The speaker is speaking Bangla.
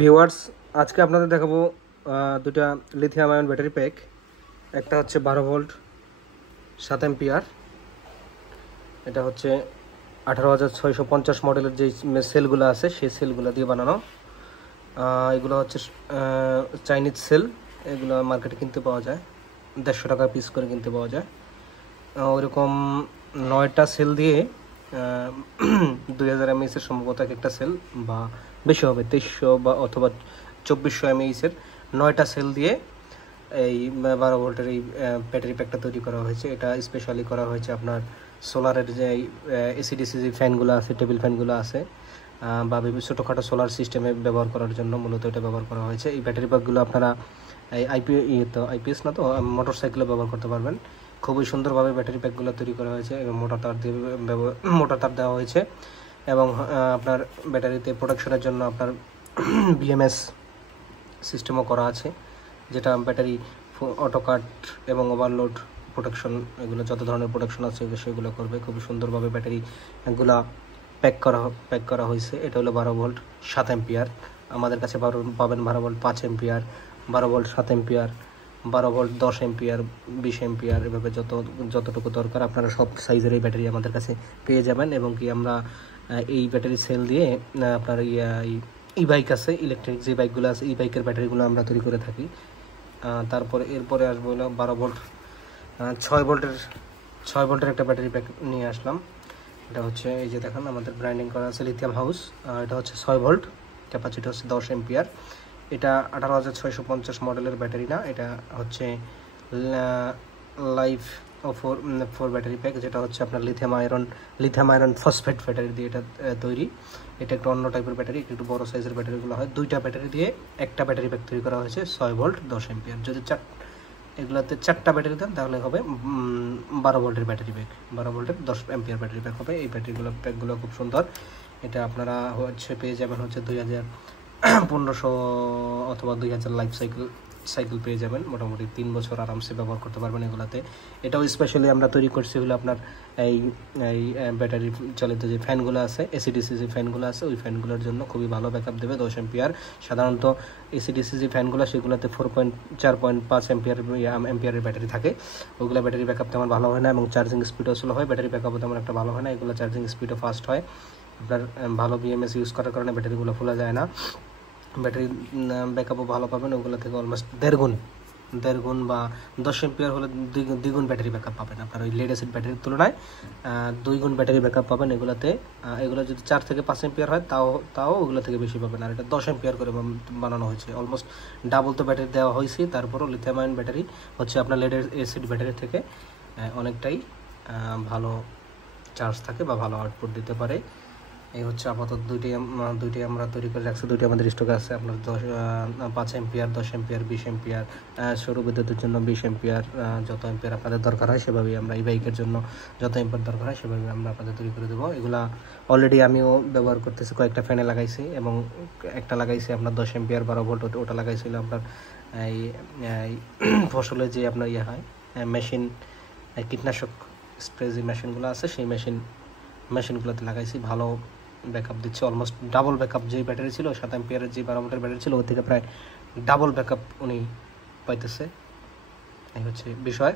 ভিউয়ার্স, আজকে আপনাদের দেখাবো দুটা লিথিয়াম আয়ন ব্যাটারি প্যাক। একটা হচ্ছে 12 ভোল্ট 7 এম্পিয়ার, এটা হচ্ছে 18,650 মডেলের যে সেলগুলো আছে সেই সেলগুলো দিয়ে বানানো। এগুলো হচ্ছে চাইনিজ সেল, এগুলো মার্কেটে কিনতে পাওয়া যায়, 150 টাকা পিস করে কিনতে পাওয়া যায়। ওইরকম 9টা সেল দিয়ে 2000 mAh সম্ভবত একটা সেল, বা বেশি হবে 2300 বা অথবা 2400 mAh 9টা সেল দিয়ে এই 12 ভোল্টের এই ব্যাটারি প্যাকটা তৈরি করা হয়েছে। এটা স্পেশালি করা হয়েছে আপনার সোলারের যে এসিডিসি যে ফ্যানগুলো আছে, টেবিল ফ্যানগুলো আছে, বা বিভিন্ন ছোটোখাটো সোলার সিস্টেমে ব্যবহার করার জন্য মূলত এটা ব্যবহার করা হয়েছে। এই ব্যাটারি প্যাকগুলো আপনারা এই আইপিএস না তো মোটর সাইকেলে ব্যবহার করতে পারবেন। খুবই সুন্দরভাবে ব্যাটারি প্যাকগুলো তৈরি করা হয়েছে এবং মোটা তার দেওয়া হয়েছে। এবং আপনার ব্যাটারিতে প্রোটেকশনের জন্য আপনার বিএমএস সিস্টেমও করা আছে, যেটা ব্যাটারি অটো কাট এবং ওভারলোড প্রোটেকশন, এগুলো যত ধরনের প্রোটেকশন আছে সেগুলো করবে। খুবই সুন্দরভাবে ব্যাটারিগুলা প্যাক করা হয়েছে। এটা হলো 12 ভোল্ট 7 এম্পিয়ার। আমাদের কাছে পাবেন 12 volt 5 ampere, 12 volt 7 ampere, 12 volt 10 ampere, 20 ampere, এভাবে যতটুকু দরকার আপনারা সব সাইজের এই ব্যাটারি আমাদের কাছে পেয়ে যাবেন। এবং কি আমরা এই ব্যাটারি সেল দিয়ে আপনার ই বাইক আছে, ইলেকট্রিক যে বাইকগুলো আছে, এই বাইকের ব্যাটারিগুলো আমরা তৈরি করে থাকি। তারপরে এরপরে আসবো হলো 12 ভোল্ট 6 ভোল্টের একটা ব্যাটারি প্যাক নিয়ে আসলাম। এটা হচ্ছে এই যে দেখেন আমাদের ব্র্যান্ডিং করা আছে লিথিয়াম হাউস। এটা হচ্ছে 6 ভোল্ট, ক্যাপাসিটি হচ্ছে 10 এম্পিয়ার। এটা 18,650 মডেলের ব্যাটারি না, এটা হচ্ছে লাইফ ফোর ব্যাটারি প্যাক, যেটা হচ্ছে আপনার লিথিয়াম আয়রন ফসফেট ব্যাটারি দিয়ে এটা তৈরি। এটা একটু অন্য টাইপের ব্যাটারি, একটু বড় সাইজের ব্যাটারিগুলো হয়। দুইটা ব্যাটারি দিয়ে একটা ব্যাটারি প্যাক তৈরি করা হয়েছে 6 ভোল্ট 10 এম্পিয়ার। যদি এগুলোতে 4টা ব্যাটারি দেন তাহলে হবে 12 ভোল্টের ব্যাটারি প্যাক, 12 ভোল্টের 10 এম্পিয়ার ব্যাটারি প্যাক হবে। এই প্যাকগুলো খুব সুন্দর। এটা আপনারা হচ্ছে পেয়ে যাবেন হচ্ছে 2500 অথবা 2000 লাইফ সাইকেল পেয়ে যাবেন। মোটামুটি 3 বছর আরামসে ব্যবহার করতে পারবেন এগুলাতে। এটাও স্পেশালি আমরা তৈরি করছি হলো আপনার এই ব্যাটারি চালিত যে ফ্যানগুলো আছে, এসিডিসি যে ফ্যানগুলো আছে, ওই ফ্যানগুলোর জন্য খুবই ভালো ব্যাকআপ দেবে 10 এম্পিয়ার। সাধারণত এসিডিসি যে ফ্যানগুলো সেগুলোতে 4.5 এম্পিয়ারের ব্যাটারি থাকে, ওইগুলো ব্যাটারি ব্যাকআপ তেমন ভালো হয় না এবং চার্জিং স্পিডও স্লো হয়, ব্যাটারি ব্যাকআপও তেমন একটা ভালো হয় না। এগুলো চার্জিং স্পিডও ফাস্ট হয়। আপনার ভালো বিএমএস ইউজ করার কারণে ব্যাটারিগুলো ফোলা যায় না, ব্যাটারি ব্যাকআপও ভালো পাবেন। ওগুলো থেকে অলমোস্ট দেড় গুণ বা 10 এম্পিয়ার হলে দ্বিগুণ ব্যাটারি ব্যাকআপ পাবেন আপনার ওই লেড অ্যাসিড ব্যাটারির তুলনায়। 2 গুণ ব্যাটারি ব্যাকআপ পাবেন এগুলোতে। এগুলো যদি 4 থেকে 5 এম্পিয়ার হয় তাও ওগুলো থেকে বেশি পাবেন। আর এটা 10 এম্পিয়ার করে বানানো হয়েছে, অলমোস্ট ডাবল তো ব্যাটারি দেওয়া হয়েছে। তারপরও লিথিয়াম আয়ন ব্যাটারি হচ্ছে আপনার লেড অ্যাসিড ব্যাটারি থেকে অনেকটাই ভালো চার্জ থাকে বা ভালো আউটপুট দিতে পারে। এই হচ্ছে আপাতত দুইটি আমরা তৈরি করে রাখছি, দুইটি আমাদের স্টকে আছে। আপনার 5 এম্পিয়ার, 10 এম্পিয়ার, 20 এম্পিয়ার, সৌর বিদ্যুতের জন্য 20 এম্পিয়ার, যত এম্পিয়ার আপনাদের দরকার হয় সেভাবেই আমরা, এই বাইকের জন্য যত এম্পিয়ার দরকার হয় সেভাবে আমরা আপনাদের তৈরি করে দেবো। এগুলা অলরেডি আমিও ব্যবহার করতেছি, কয়েকটা ফ্যানে লাগাইছি এবং একটা লাগাইছি আপনার 10 এম্পিয়ার 12 ভোল্ট, ওটা লাগাইছিল আপনার এই ফসলে যে আপনার হয় মেশিন, কীটনাশক স্প্রে যে মেশিনগুলো আছে সেই মেশিনগুলোতে লাগাইছি। ভালো ব্যাকআপ দিচ্ছে, অলমোস্ট ডাবল ব্যাকআপ। যে ব্যাটারি ছিল 7 এম্পিয়ারের, যে 12 ভোল্টের ব্যাটারি ছিল, ওর থেকে প্রায় ডাবল ব্যাকআপ উনি পাইতেছে। এই হচ্ছে বিষয়।